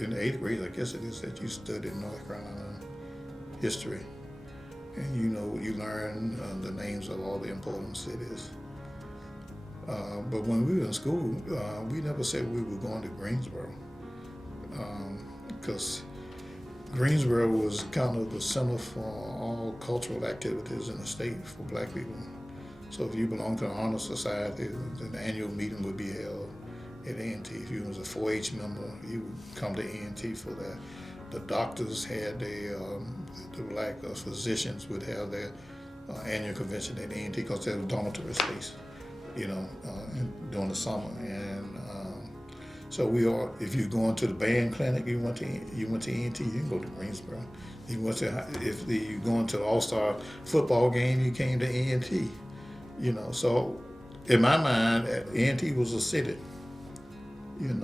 in the 8th grade, I guess it is, that you studied North Carolina history. And you learn the names of all the important cities. But when we were in school, we never said we were going to Greensboro, because Greensboro was kind of the center for all cultural activities in the state for black people. So if you belonged to the honor society, then the annual meeting would be held at A&T. If you was a 4-H member, you would come to A&T for that. The doctors had the black physicians would have their annual convention at A&T because they were dormitory space, during the summer. And so if you're going to the band clinic, you went to A&T, you can go to Greensboro. If you're going to the All-Star football game, you came to A&T. So in my mind, A&T was a city, and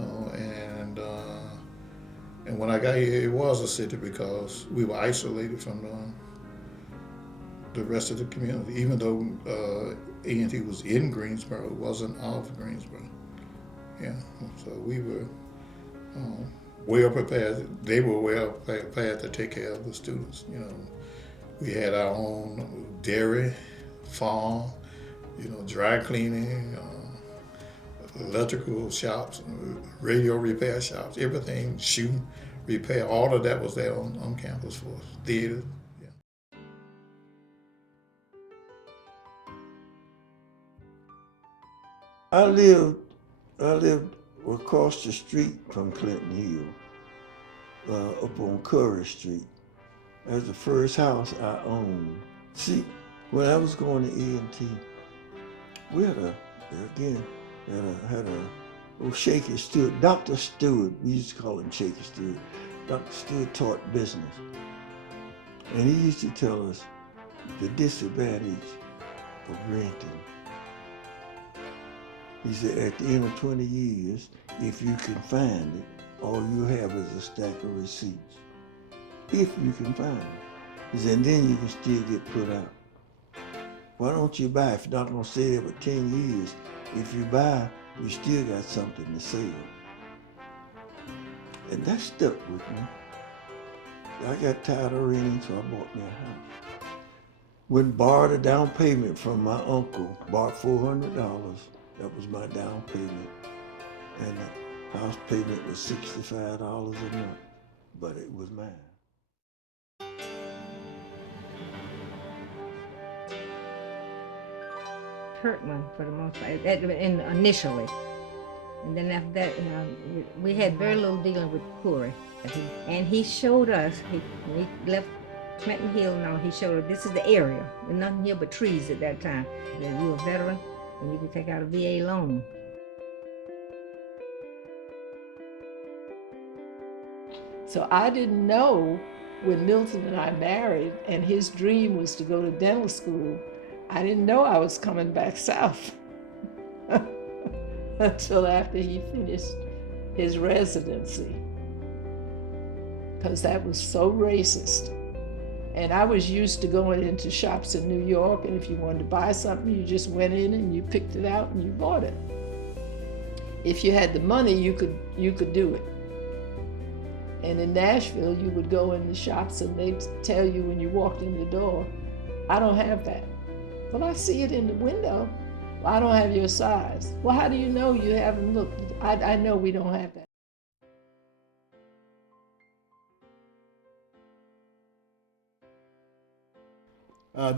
when I got here, it was a city because we were isolated from the rest of the community. Even though A&T was in Greensboro, it wasn't of Greensboro. Yeah, so we were well prepared. They were well prepared to take care of the students. We had our own dairy, farm, dry cleaning, electrical shops, radio repair shops, everything, shoe repair, all of that was there on campus for us. Theater. Yeah. I lived I lived across the street from Clinton Hill, up on Curry Street. That was the first house I owned. See, when I was going to E&T, we had old Shaky Stewart, Dr. Stewart, we used to call him Shaky Stewart. Dr. Stewart taught business. And he used to tell us the disadvantage of renting. He said, at the end of 20 years, if you can find it, all you have is a stack of receipts. If you can find it. He said, and then you can still get put out. Why don't you buy? If you're not gonna stay there for 10 years, if you buy, you still got something to sell. And that stuck with me. I got tired of renting, so I bought me a house. Went and borrowed a down payment from my uncle, borrowed $400. That was my down payment. And the house payment was $65 a month, but it was mine. Hurtman for the most part, initially. And then after that, we had very little dealing with Corey. And he showed us, when we left Clinton Hill, he showed us this is the area. There's nothing here but trees at that time. That you were a veteran and you could take out a VA loan. So I didn't know when Milton and I married and his dream was to go to dental school, I didn't know I was coming back south until after he finished his residency, because that was so racist. And I was used to going into shops in New York, and if you wanted to buy something, you just went in and you picked it out and you bought it. If you had the money, you could do it. And in Nashville, you would go in the shops and they'd tell you when you walked in the door, I don't have that. Well, I see it in the window. Well, I don't have your size. Well, how do you know you haven't looked? I know we don't have that.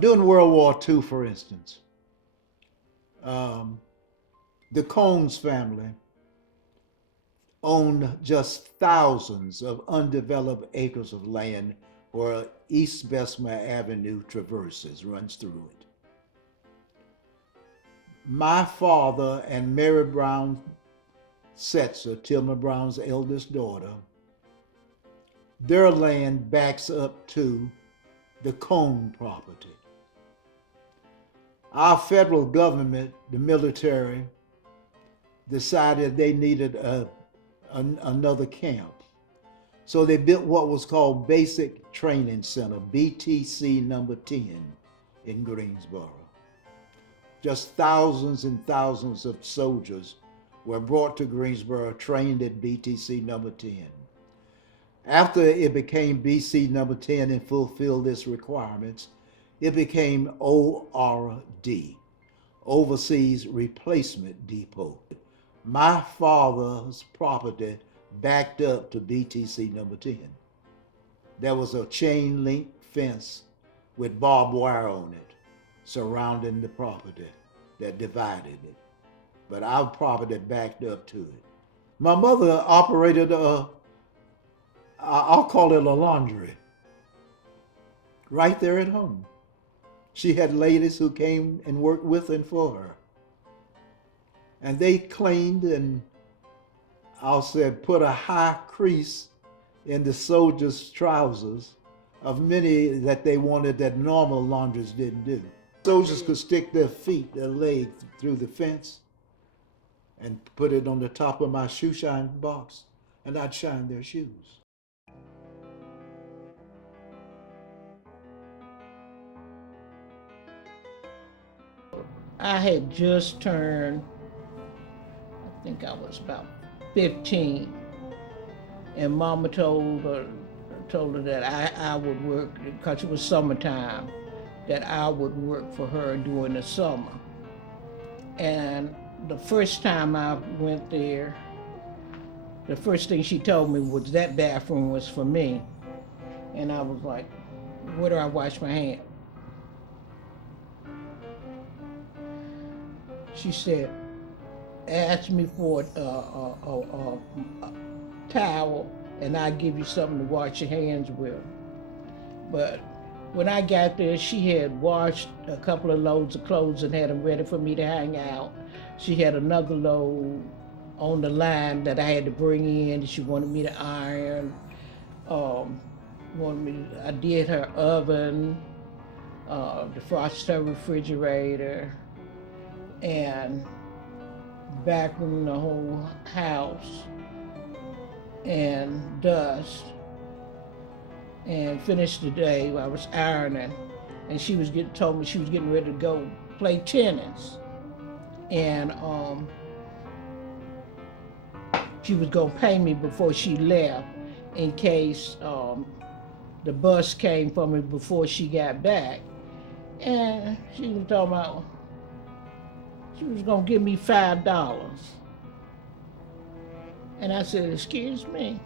During World War II, for instance, the Combs family owned just thousands of undeveloped acres of land where East Bessemer Avenue traverses, runs through it. My father and Mary Brown Setzer, Tilma Brown's eldest daughter, their land backs up to the Combe property. Our federal government, the military, decided they needed another camp. So they built what was called Basic Training Center, BTC number 10 in Greensboro. Just thousands and thousands of soldiers were brought to Greensboro, trained at BTC number 10. After it became BC number 10 and fulfilled its requirements, it became ORD, Overseas Replacement Depot. My father's property backed up to BTC number 10. There was a chain link fence with barbed wire on it surrounding the property that divided it. But our property backed up to it. My mother operated I'll call it a laundry, right there at home. She had ladies who came and worked with and for her. And they cleaned and I'll say put a high crease in the soldiers' trousers of many that they wanted that normal laundries didn't do. Soldiers could stick their feet, their legs through the fence and put it on the top of my shoe shine box, and I'd shine their shoes. I had just turned, I think I was about 15, and Mama told her that I would work, because it was summertime, that I would work for her during the summer. And the first time I went there, the first thing she told me was that bathroom was for me. And I was like, where do I wash my hands? She said, ask me for a towel and I'll give you something to wash your hands with. But when I got there, she had washed a couple of loads of clothes and had them ready for me to hang out. She had another load on the line that I had to bring in. She wanted me to iron. I did her oven, defrosted her refrigerator, and vacuumed the whole house and dust, and finished the day. I was ironing, and she was told me she was getting ready to go play tennis, and she was gonna pay me before she left in case the bus came for me before she got back. And she was talking about she was gonna give me $5. And I said, excuse me.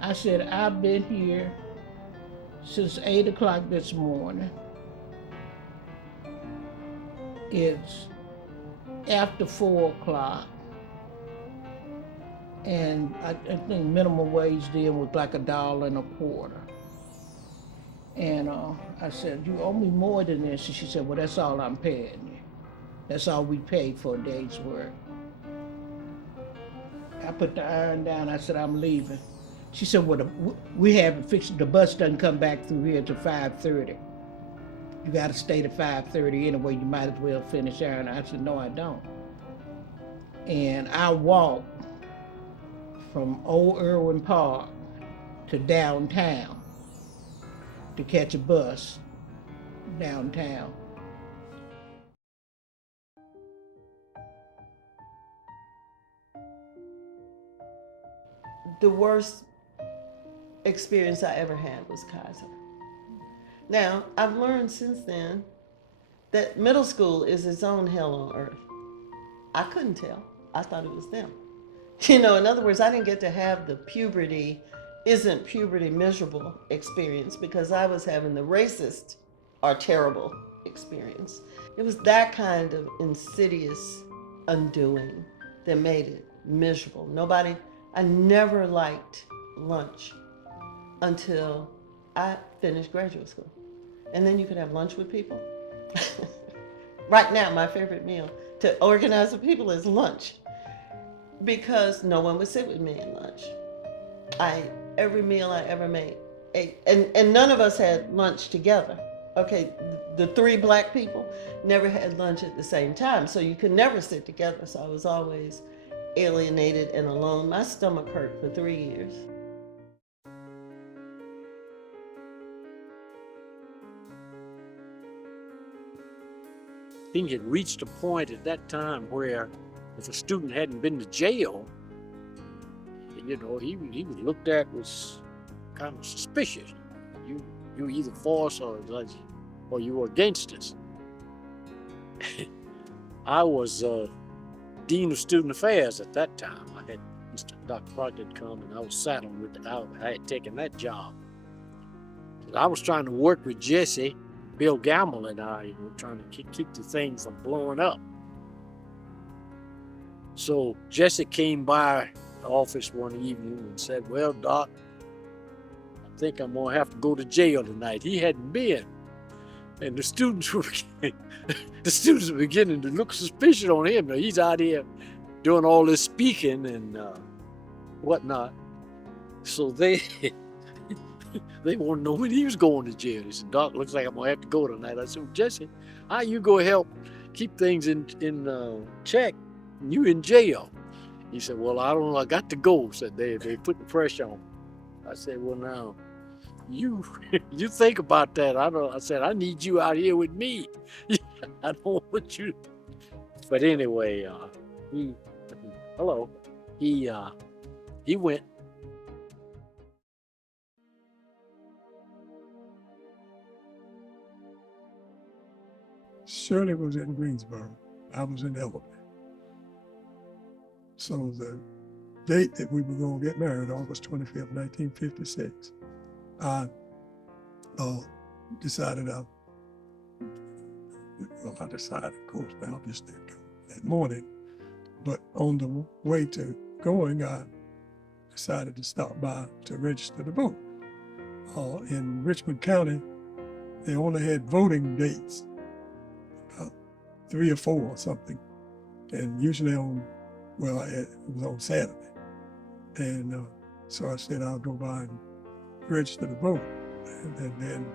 I said, I've been here since 8 o'clock this morning. It's after 4 o'clock. And I think minimum wage then was like $1.25. And I said, you owe me more than this. And she said, well, that's all I'm paying you. That's all we pay for a day's work. I put the iron down. I said, I'm leaving. She said, well, we have it fixed. The bus doesn't come back through here till 5:30. You got to stay to 5:30 anyway. You might as well finish ironing. I said, no, I don't. And I walked from Old Irwin Park to downtown to catch a bus downtown. The worst experience I ever had was Kaiser. Now, I've learned since then that middle school is its own hell on earth. I couldn't tell. I thought it was them. You know, in other words, I didn't get to have the isn't puberty miserable experience because I was having the racist or terrible experience. It was that kind of insidious undoing that made it miserable. I never liked lunch until I finished graduate school. And then you could have lunch with people. Right now, my favorite meal to organize with people is lunch, because no one would sit with me at lunch. Every meal I ever made, and none of us had lunch together. Okay, the 3 black people never had lunch at the same time, so you could never sit together. So I was always alienated and alone. My stomach hurt for 3 years. Things had reached a point at that time where if a student hadn't been to jail, you know, he was looked at was kind of suspicious. You either for us or you were against us. I was Dean of Student Affairs at that time. I had Dr. Proctor had come, and I was saddled with it. I had taken that job. I was trying to work with Jesse, Bill Gamble, and I, you know, trying to keep the things from blowing up. So Jesse came by the office one evening and said, "Well, Doc, I think I'm gonna have to go to jail tonight." He hadn't been, and the students were beginning to look suspicious on him. Now, he's out here doing all this speaking and whatnot. So they want to know when he was going to jail. He said, "Doc, looks like I'm gonna have to go tonight." I said, "Well, Jesse, how you go help keep things in check? You in jail?" He said, "Well, I don't know. I got to go." Said they put the pressure on. I said, "Well, now you think about that. I said, I need you out here with me. I don't want you." But anyway, he went. Shirley was in Greensboro. I was in Ellerby. So the date that we were going to get married, August 25th, 1956, I decided I decided, of course, I just didn't go that morning. But on the way to going, I decided to stop by to register to vote. In Richmond County, they only had voting dates, about 3 or 4 or something. And usually it was on Saturday. And so I said, I'll go by and register to vote, and then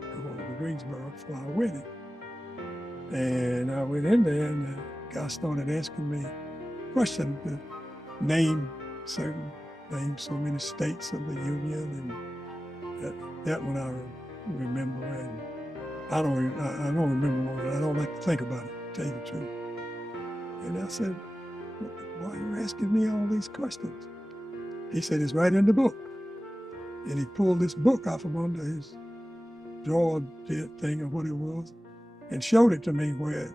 go over to Greensboro for our wedding. And I went in there, and the guy started asking me questions to name so many states of the Union, and that one I remember. And I don't remember more. I don't like to think about it, to tell you the truth. And I said, "Why are you asking me all these questions?" He said, "It's right in the book." And he pulled this book out from under his drawer thing or what it was, and showed it to me where it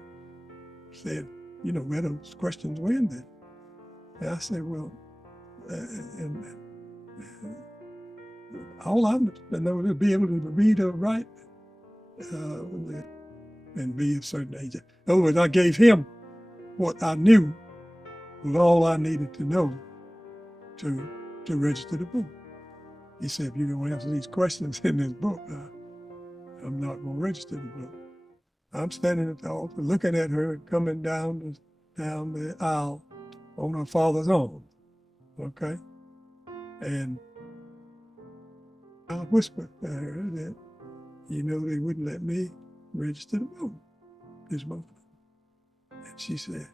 said, you know, where those questions were in there. And I said, "Well, all I know to be able to read or write and be a certain age." In other words, I gave him what I knew was all I needed to know to register to vote. He said, "If you're going to answer these questions in this book, I'm not going to register to vote." I'm standing at the altar looking at her coming down the aisle on her father's arm, okay? And I whispered to her that, you know, they wouldn't let me register to vote this month. And she said,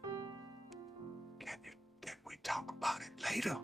Can we talk about it later?"